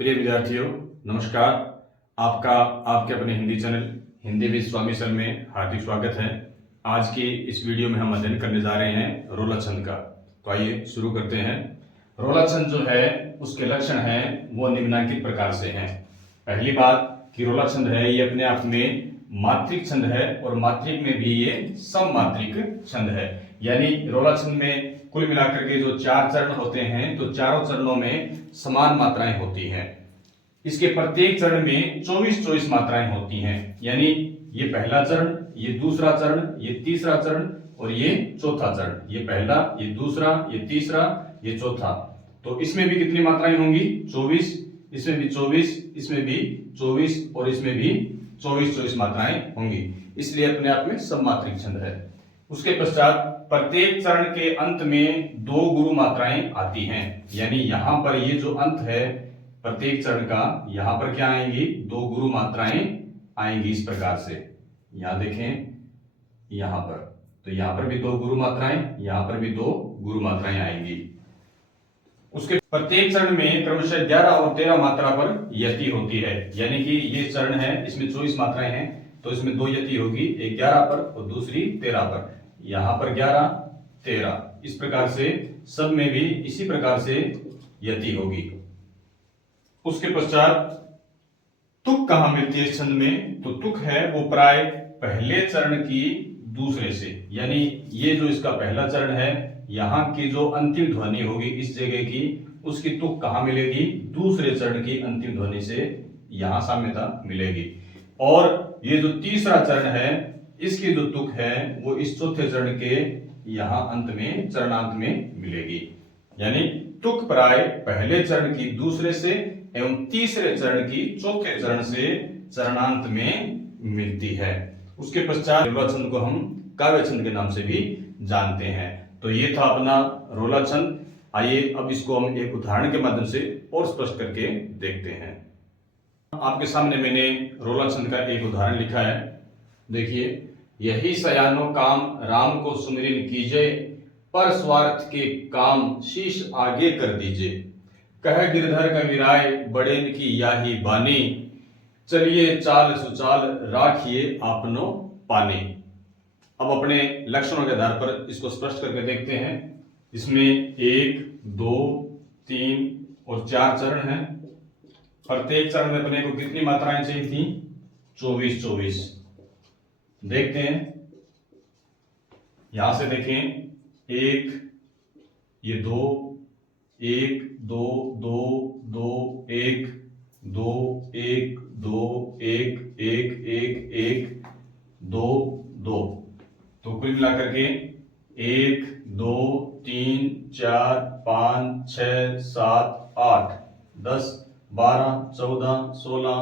प्रिय विद्यार्थियों, नमस्कार। आपका आपके अपने Hindi channel Hindi with Swami sir में हार्दिक स्वागत है। आज की इस वीडियो में हम अध्ययन करने जा रहे हैं रोला छंद का। तो आइए शुरू करते हैं। रोला छंद जो है उसके लक्षण हैं वो निम्नलिखित प्रकार से हैं। पहली बात कि रोला छंद है ये अपने आप में मात्रिक छंद है और मात्रिक में भी ये सममात्रिक छंद है। यानी रोला छंद में कुल मिलाकर के जो 4 चरण होते हैं तो चारों चरणों में समान मात्राएं होती हैं। इसके प्रत्येक चरण में 24 मात्राएं होती हैं। यानी ये पहला चरण, ये दूसरा चरण, ये तीसरा चरण और ये चौथा चरण। ये पहला, ये दूसरा, ये तीसरा, ये चौथा। तो इसमें भी कितनी मात्राएं होंगी? 24। इसमें भी 24, इसमें भी 24 और इसमें भी 24 मात्राएं होंगी। इसलिए अपने आप में सममात्रिक छंद है। उसके पश्चात प्रत्येक चरण के अंत में 2 गुरु मात्राएं आती हैं। यानी यहां पर ये जो अंत है प्रत्येक चरण का, यहां पर क्या आएंगी? 2 गुरु मात्राएं आएंगी इस प्रकार से। यहां देखें, यहां पर तो यहां पर भी 2 गुरु मात्राएं, यहां पर भी 2 गुरु मात्राएं आएंगी। उसके प्रत्येक चरण में क्रमशः 11 और 13 मात्रा पर यति होती है। यानी कि ये चरण है, इसमें 24 मात्राएं हैं तो इसमें 2 यति होगी, एक 11 पर और दूसरी 13 पर। यहां पर 11, 13, इस प्रकार से सब में भी इसी प्रकार से यति होगी। उसके पश्चात तुक कहां मिलती है इस छंद में? तो तुक है वो प्राय पहले चरण की दूसरे से। यानी ये जो इसका पहला चरण है, यहां की जो अंतिम ध्वनि होगी इस जगह की, उसकी तुक कहां मिलेगी? दूसरे चरण की अंतिम ध्वनि से यहां साम्यता मिलेगी। और ये जो तीसरा चरण है, इसकी जो तुक है वो इस चौथे चरण के यहां अंत में, चरणांत में मिलेगी। यानी तुक प्राय पहले चरण की दूसरे से एवं तीसरे चरण की चौथे चरण से चरणांत में मिलती है। उसके पश्चात रोला छंद को हम काव्य छंद के नाम से भी जानते हैं। तो ये था अपना रोला छंद। आइए अब इसको हम एक उदाहरण के माध्यम से और स्पष्ट करके देखते हैं। आपके सामने मैंने रोला छंद का एक उदाहरण लिखा है। देखिए, यही सयानो काम राम को सुमिरन कीजिए, पर स्वार्थ के काम शीश आगे कर दीजिए। कह गिरधर कविराय बड़ेन की याही बानी, चलिए चाल सुचाल राखिए आपनो पानी। अब अपने लक्षणों के आधार पर इसको स्पष्ट करके देखते हैं। इसमें 1, 2, 3 और 4 चरण हैं। प्रत्येक चरण में अपने को कितनी मात्राएं चाहिए थी? 24। देखते हैं, यहां से देखें, 1, ये 2, 1, 2, 2, 2, 1, 2, 1, 2, 1, 1, 1, 1, 2, 2। तो कुल मिलाकर के 1, 2, 3, 4, 5, 6, 7, 8, 10, 12, 14, 16,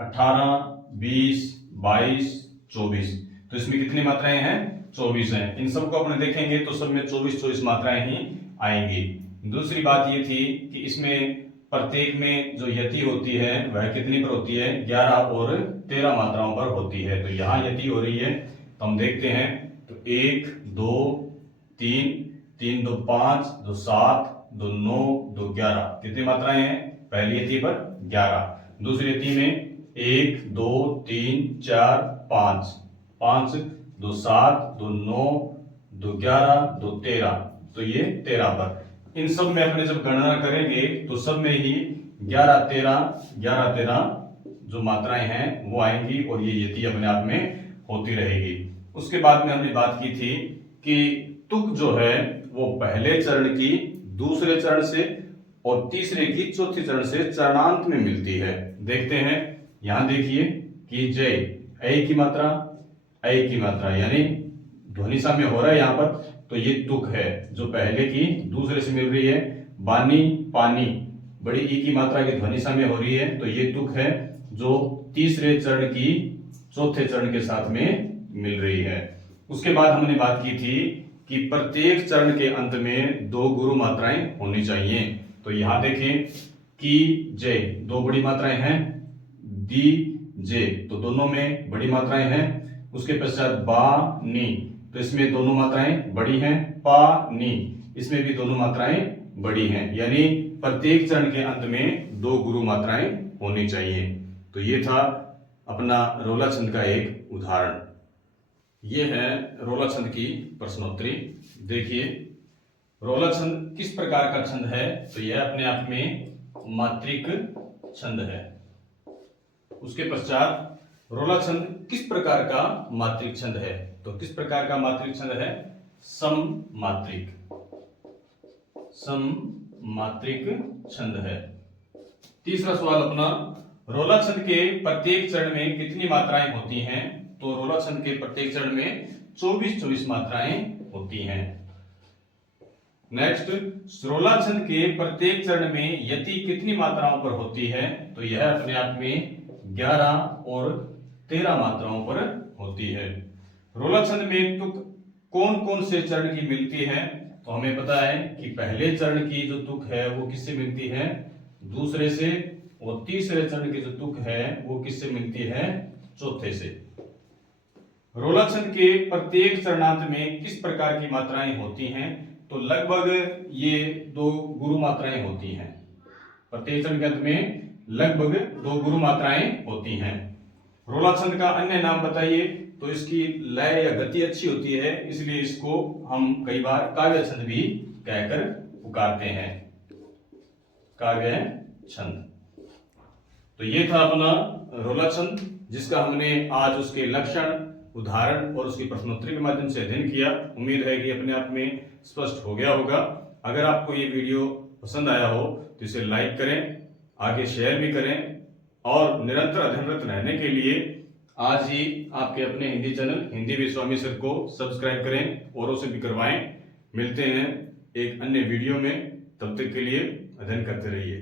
18, 20, 22, 24। तो इसमें कितनी मात्राएं हैं? 24 हैं। इन सबको अपने देखेंगे तो सब में 24 मात्राएं ही आएंगी। दूसरी बात ये थी कि इसमें प्रत्येक में जो यति होती है वह कितनी पर होती है? 11 और 13 मात्राओं पर होती है। तो यहाँ यति हो रही है, तो हम देखते हैं। तो 1, 2, 3, 3, 2, 5, 2, 7, 2, 9, 2, 11। कितनी मात्राएं हैं? पहली यति पर 11, दूसरी यति में 1, 2, 3, 4, 5, 5, 2, 7, 2, 9, 2, 11, 2, 13। तो ये 13 पर। इन सब में अपने जब गणना करेंगे तो सब में ही 11, 13 जो मात्राएं हैं वो आएंगी और ये यति अपने आप में होती रहेगी। उसके बाद में हमने बात की थी कि तुक जो है वो पहले चरण की दूसरे चरण से और तीसरे की चौथे चरण से चरणांत में मिलती है। देखते हैं, यहां देखिए कि जय ऐ की मात्रा यानी ध्वनि साम्य हो रहा है यहां पर। तो ये तुक है जो पहले की दूसरे से मिल रही है। बानी, पानी, बड़ी ई की मात्रा की ध्वनि साम्य हो रही है। तो ये तुक है जो तीसरे चरण की चौथे चरण के साथ में मिल रही है। उसके बाद हमने बात की थी कि प्रत्येक चरण के अंत में 2 गुरु मात्राएं होनी चाहिए। तो यहां देखें कि जय 2 बड़ी मात्राएं हैं, दी जे तो दोनों में बड़ी मात्राएं हैं। उसके पश्चात बा नी, तो इसमें दोनों मात्राएं बड़ी हैं। पा नी, इसमें भी दोनों मात्राएं बड़ी हैं। यानी प्रत्येक चरण के अंत में 2 गुरु मात्राएं होनी चाहिए। तो ये था अपना रोला छंद का एक उदाहरण। ये है रोला छंद की प्रश्नोत्तरी। देखिए रोला छंद किस प्रकार का छंद है, तो यह अपने आप में मात्रिक छंद है। उसके पश्चात रोला छंद किस प्रकार का मात्रिक छंद है, तो किस प्रकार का मात्रिक छंद है, सममात्रिक छंद है। तीसरा सवाल अपना, रोला छंद के प्रत्येक चरण में कितनी मात्राएं होती हैं, तो रोला छंद के प्रत्येक चरण में 24 मात्राएं होती हैं। नेक्स्ट, रोला छंद के प्रत्येक चरण में यति कितनी मात्राओं पर होती है, तो यह अपने आप में 11 और 13 मात्राओं पर होती है। रोला छंद में तुक कौन कौन से चरण की मिलती है, तो हमें पता है कि पहले चरण की जो तुक है वो किससे मिलती है, दूसरे से, और तीसरे चरण की जो तुक है वो किससे मिलती है, चौथे से। रोला छंद के प्रत्येक चरणांत में किस प्रकार की मात्राएं होती हैं, तो लगभग ये 2 गुरु मात्राएं होती हैं। प्रत्येक चरण के अंत में लगभग 2 गुरु मात्राएं होती हैं। रोला छंद का अन्य नाम बताइए, तो इसकी लय या गति अच्छी होती है, इसलिए इसको हम कई बार काव्य छंद भी कहकर पुकारते हैं, काव्य छंद। तो ये था अपना रोला छंद, जिसका हमने आज उसके लक्षण, उदाहरण और उसकी प्रश्नोत्तरी के माध्यम से अध्ययन किया। उम्मीद है कि अपने आप में स्पष्ट हो गया होगा। अगर आपको ये वीडियो पसंद आया हो तो इसे लाइक करें, आगे शेयर भी करें, और निरंतर अध्ययनरत रहने के लिए आज ही आपके अपने Hindi channel Hindi with Swami sir को सब्सक्राइब करें, औरों से भी करवाएं। मिलते हैं एक अन्य वीडियो में, तब तक के लिए अध्ययन करते रहिए।